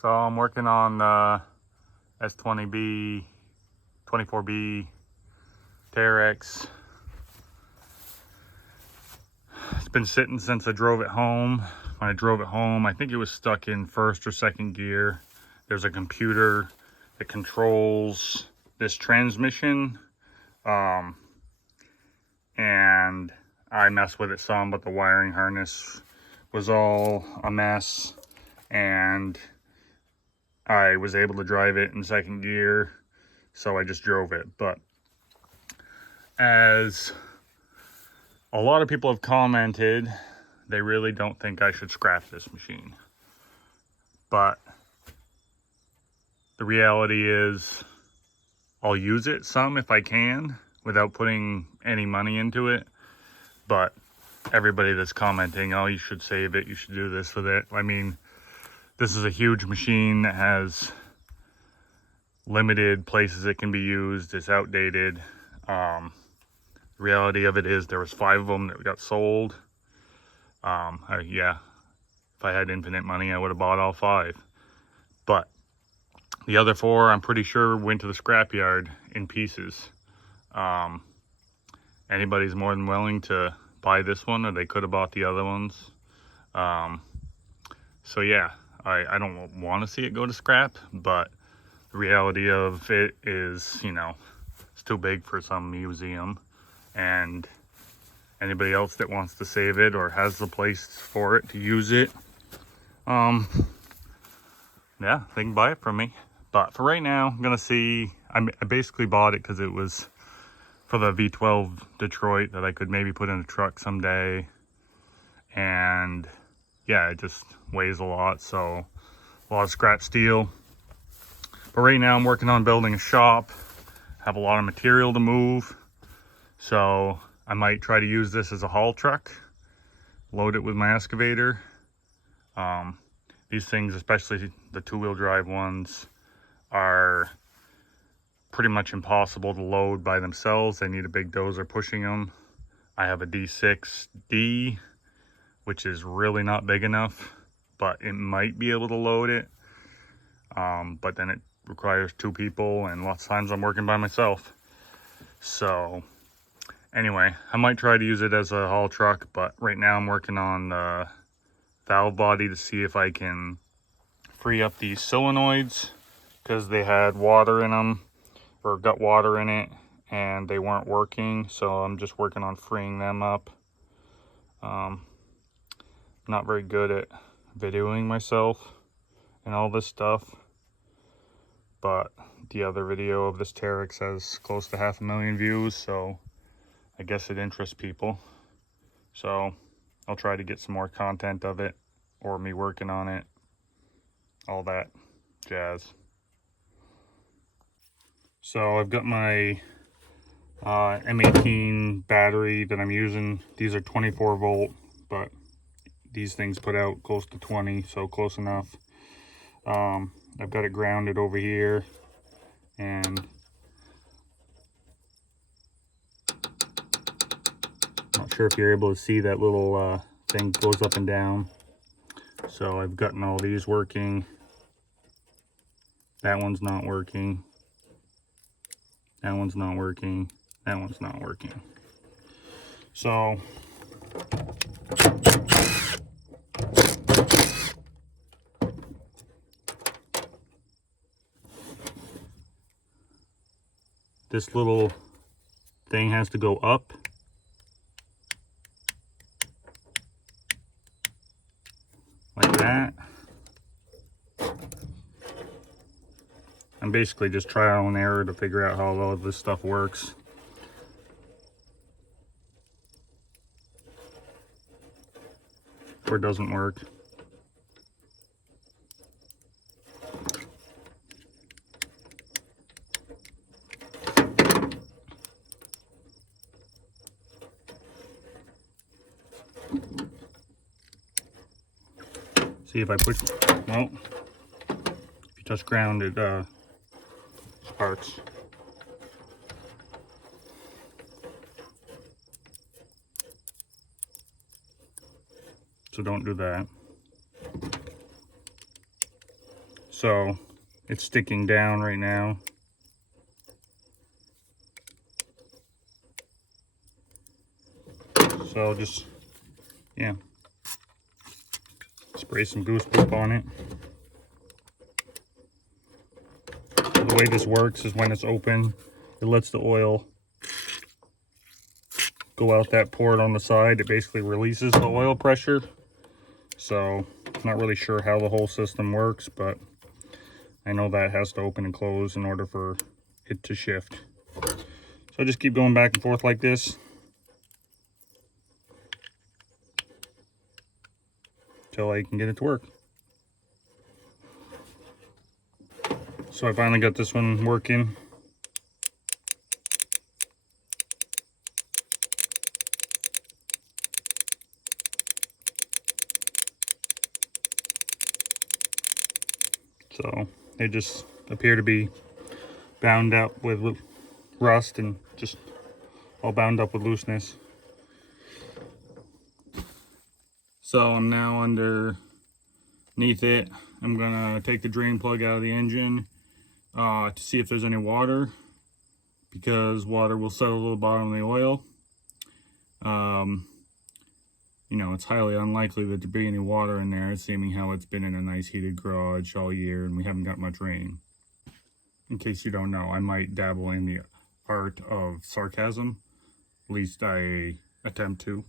So I'm working on the S20B, 24B terex. It's been sitting since I drove it home. When I drove it home, I think it was stuck in first or second gear. There's a computer that controls this transmission. And I messed with it some, but the wiring harness was all a mess. And I was able to drive it in second gear, so I just drove it. But as a lot of people have commented, they really don't think I should scrap this machine. But the reality is I'll use it some if I can without putting any money into it. But everybody that's commenting, oh, you should save it, you should do this with it. I mean, this is a huge machine that has limited places it can be used. It's outdated. The reality of it is there was 5 of them that got sold. Yeah, if I had infinite money, I would have bought all 5. But the other 4, I'm pretty sure went to the scrapyard in pieces. Anybody's more than willing to buy this one, or they could have bought the other ones. So yeah, I don't want to see it go to scrap, but the reality of it is, you know, it's too big for some museum, and anybody else that wants to save it or has the place for it to use it, yeah, they can buy it from me. But for right now, I'm gonna see. I basically bought it because it was for the V12 Detroit that I could maybe put in a truck someday, and yeah, it just weighs a lot, so a lot of scrap steel. But right now I'm working on building a shop, have a lot of material to move, so I might try to use this as a haul truck, load it with my excavator. These things, especially the 2-wheel drive ones, are pretty much impossible to load by themselves. They need a big dozer pushing them. I have a D6D, which is really not big enough, but it might be able to load it. But then it requires 2 people, and lots of times I'm working by myself. So anyway, I might try to use it as a haul truck, but right now I'm working on the valve body to see if I can free up these solenoids, because they had water in them, or got water in it, and they weren't working. So I'm just working on freeing them up. Not very good at videoing myself and all this stuff, but the other video of this terex has close to 500,000 views, so I guess it interests people. So I'll try to get some more content of it, or me working on it, all that jazz. So I've got my M18 battery that I'm using. These are 24 volt, but these things put out close to 20, so close enough. I've got it grounded over here, and not sure if you're able to see that little thing goes up and down. So I've gotten all these working. That one's not working. That one's not working. That one's not working. So this little thing has to go up. Like that. I'm basically just trial and error to figure out how all this stuff works. Or it doesn't work. See if I push, well, if you touch ground, it sparks. So don't do that. So it's sticking down right now. So just, yeah, spray some goose poop on it. The way this works is when it's open, it lets the oil go out that port on the side. It basically releases the oil pressure. So I'm not really sure how the whole system works, but I know that has to open and close in order for it to shift. So just keep going back and forth like this till I can get it to work. So I finally got this one working. So they just appear to be bound up with rust and just all bound up with looseness. So I'm now underneath it. I'm gonna take the drain plug out of the engine to see if there's any water, because water will settle to the bottom of the oil. You know, it's highly unlikely that there be any water in there, seeming how it's been in a nice heated garage all year and we haven't got much rain. In case you don't know, I might dabble in the art of sarcasm. At least I attempt to.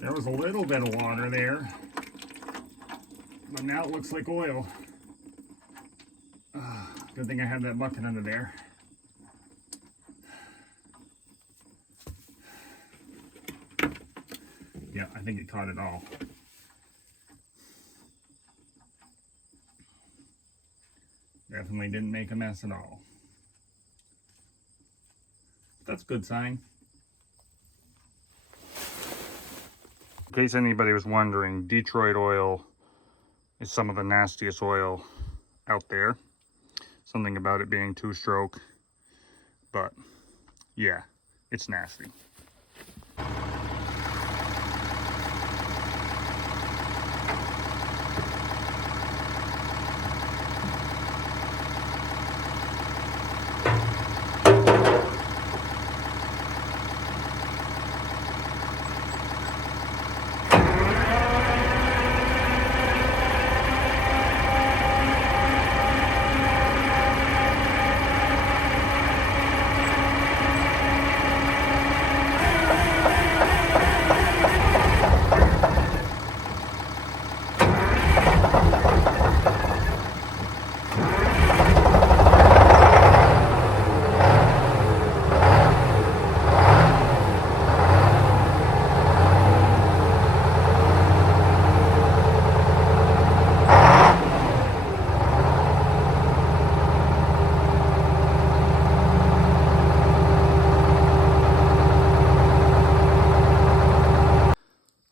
There was a little bit of water there, but now it looks like oil. Good thing I had that bucket under there. Yeah, I think it caught it all. Definitely didn't make a mess at all. That's a good sign. In case anybody was wondering, Detroit oil is some of the nastiest oil out there. Something about it being two-stroke, but yeah, it's nasty.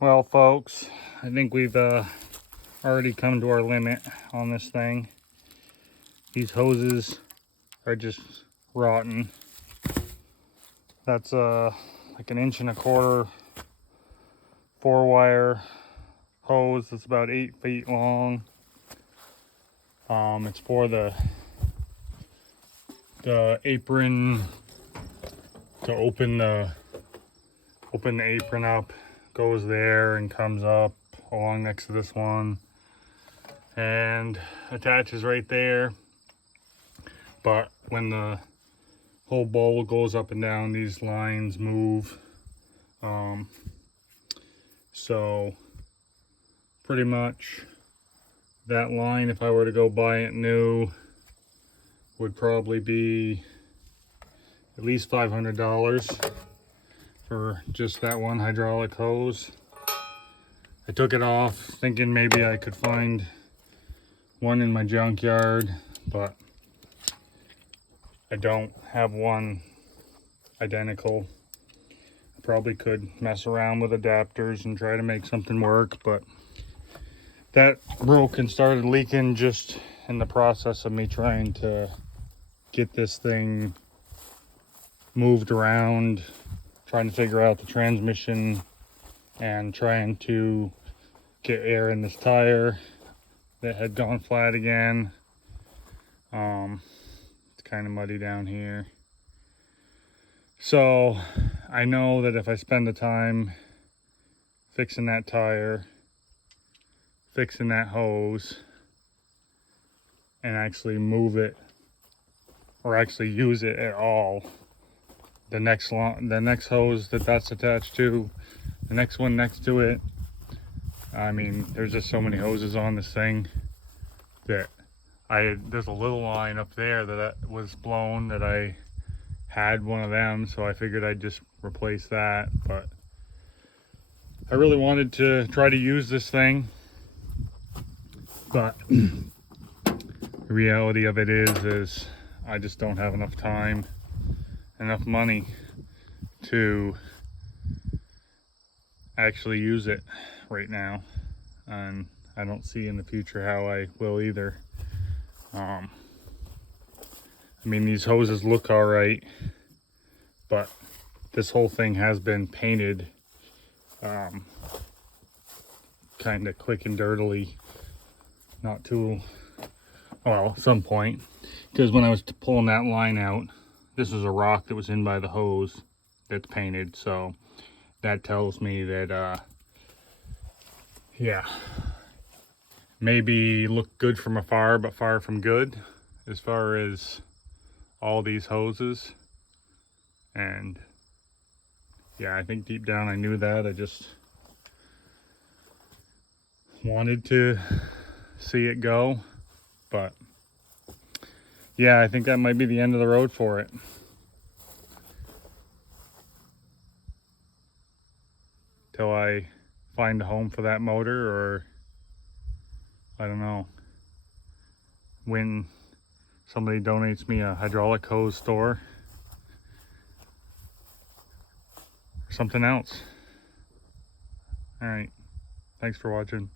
Well, folks, I think we've already come to our limit on this thing. These hoses are just rotten. That's like an 1.25 inch 4-wire hose that's about 8 feet long. It's for the apron to open the apron up. Goes there and comes up along next to this one and attaches right there. But when the whole bowl goes up and down, these lines move. So pretty much that line, if I were to go buy it new, would probably be at least $500 for just that one hydraulic hose. I took it off thinking maybe I could find one in my junkyard, but I don't have one identical. I probably could mess around with adapters and try to make something work, but that broke and started leaking just in the process of me trying to get this thing moved around, trying to figure out the transmission and trying to get air in this tire that had gone flat again. It's kind of muddy down here. So I know that if I spend the time fixing that tire, fixing that hose, and actually move it or actually use it at all, the next hose that's attached to, the next one next to it, I mean, there's just so many hoses on this thing that there's a little line up there that was blown that I had one of them, so I figured I'd just replace that. But I really wanted to try to use this thing, but the reality of it is I just don't have enough time, enough money to actually use it right now, and I don't see in the future how I will either. I mean, these hoses look all right, but this whole thing has been painted kind of quick and dirtily, not too well, at some point, because when I was pulling that line out, this was a rock that was in by the hose that's painted, so that tells me that yeah, maybe look good from afar but far from good as far as all these hoses. And yeah, I think deep down I knew that. I just wanted to see it go, but yeah, I think that might be the end of the road for it. Till I find a home for that motor, or I don't know, when somebody donates me a hydraulic hose store or something else. All right, thanks for watching.